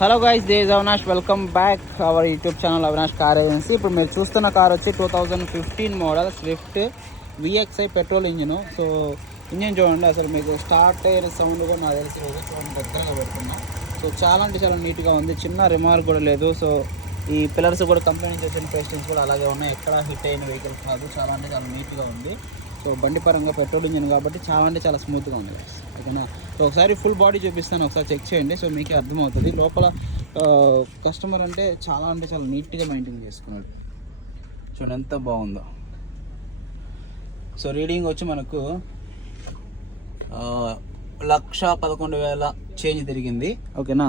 Hello guys, they is Avinash. Welcome back our YouTube channel Avinash car agency. ఇప్పుడు మీరు చూస్తున్న car వచ్చి 2015 model Swift VXi petrol engine. So engine చూడండి, అసలు మీకు స్టార్ట్ అయిన సౌండ్ కూడా నాకు తెలిసి చూడండి దగ్గరగా పెడుతున్నాం. సో చాలా అంటే చాలా నీట్గా ఉంది, చిన్న రిమార్క్ కూడా లేదు. సో ఈ పిల్లర్స్ కూడా కంప్లైంట్ చేసిన పేస్టింగ్స్ కూడా అలాగే ఉన్నాయి, ఎక్కడ హిట్ అయిన వెహికల్స్ కాదు. చాలా అంటే చాలా నీట్గా ఉంది. సో బండి పరంగా పెట్రోల్ ఇంజిన్ కాబట్టి చాలా అంటే చాలా స్మూత్గా ఉంది గైస్, ఓకేనా. సో ఒకసారి ఫుల్ బాడీ చూపిస్తాను, ఒకసారి చెక్ చేయండి. సో మీకే అర్థమవుతుంది లోపల కస్టమర్ అంటే చాలా నీట్గా మెయింటైన్ చేసుకున్నాడు. చూడండి ఎంత బాగుందో. సో రీడింగ్ వచ్చి మనకు 1,11,000 చేంజ్ తిరిగింది, ఓకేనా.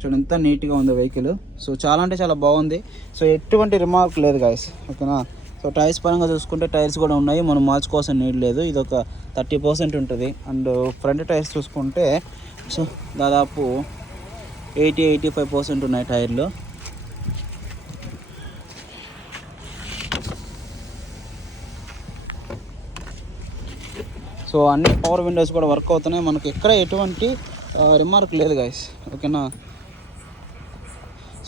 చూడండి ఎంత నీట్గా ఉంది వెహికల్. సో చాలా అంటే చాలా బాగుంది. సో ఎటువంటి రిమార్క్ లేదు గైస్, ఓకేనా. సో టైర్స్ పరంగా చూసుకుంటే టైర్స్ కూడా ఉన్నాయి, మనం మార్చుకోవాల్సిన నీడ్ లేదు. ఇది ఒక 30% ఉంటుంది. అండ్ ఫ్రంట్ టైర్స్ చూసుకుంటే సో దాదాపు 80-85% ఉన్నాయి టైర్లు. సో అన్ని పవర్ విండోస్ కూడా వర్క్ అవుతున్నాయి, మనకి ఎక్కడ ఎటువంటి రిమార్క్ లేదు గైస్, ఓకేనా.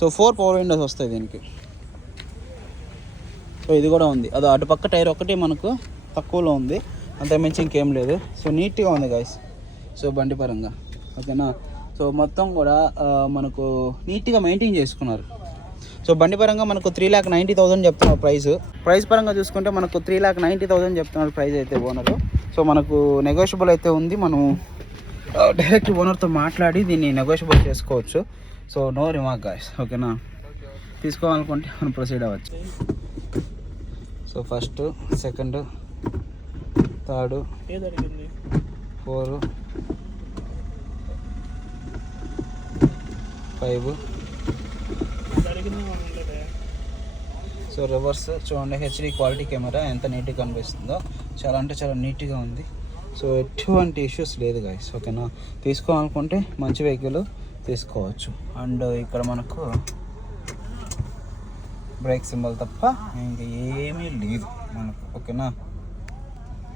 సో 4 పవర్ విండోస్ వస్తాయి దీనికి. సో ఇది కూడా ఉంది, అది అటుపక్క టైర్ ఒకటి మనకు తక్కువలో ఉంది, అంతకుమించి ఇంకేం లేదు. సో నీట్గా ఉంది గైస్, సో బండి పరంగా, ఓకేనా. సో మొత్తం కూడా మనకు నీట్గా మెయింటైన్ చేసుకున్నారు. సో బండి పరంగా మనకు 3,90,000 చెప్తున్నారు ప్రైస్ పరంగా చూసుకుంటే మనకు 3,90,000 చెప్తున్నారు ప్రైస్ అయితే ఓనరు. సో మనకు నెగోషియబుల్ అయితే ఉంది, మనం డైరెక్ట్ ఓనర్తో మాట్లాడి దీన్ని నెగోషియబుల్ చేసుకోవచ్చు. సో నో రిమార్క్ గైస్, ఓకేనా. తీసుకోవాలనుకుంటే మనం ప్రొసీడ్ అవ్వచ్చు. So first, second, third, 4, 5. So reverse చూడండి, హెచ్డి క్వాలిటీ కెమెరా ఎంత నీట్గా కనిపిస్తుందో, చాలా అంటే చాలా నీట్గా ఉంది. సో ఎటువంటి ఇష్యూస్ లేదు గైస్, ఓకేనా. తీసుకోవాలనుకుంటే మంచి వెహికల్ తీసుకోవచ్చు. అండ్ ఇక్కడ మనకు బ్రేక్ సింబల్ తప్ప ఇంకా ఏమీ లేదు మనకు, ఓకేనా.